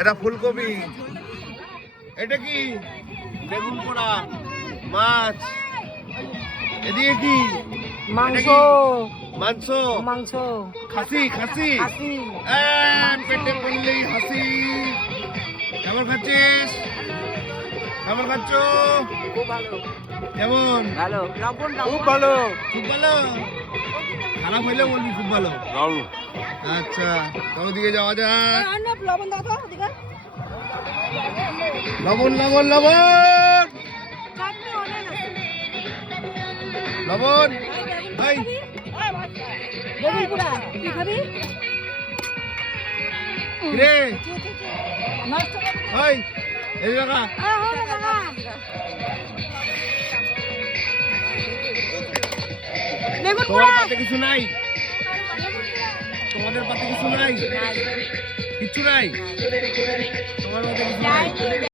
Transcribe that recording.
এটা ফুলকপি, এটা কি বেগুন পোড়া, মাছ, এদিকে কি মাংস মাংস, মাংস খাসি খাসি, খাসি পেটে পড়লেই হাসি। কেমন খাচ্ছিস? কেমন খাচ্ছ? খুব ভালো কেমন? ভালো খুব ভালো, খুব ভালো। খারাপ হইলেও বলবি খুব ভালো। আচ্ছা চলো দিকে যাওয়া যাক। লবণ দাও তো ওদিকে লবণ লবণ লবণ লবণ। ভাই বেগুন পোড়া কি খাবি রে নষ্ট ভাই এই জায়গা বেগুন তোমার পোড়া পাতে কিছু নাই? তোমাদের পাতে কিছু নাই? কিচ্ছু নাই?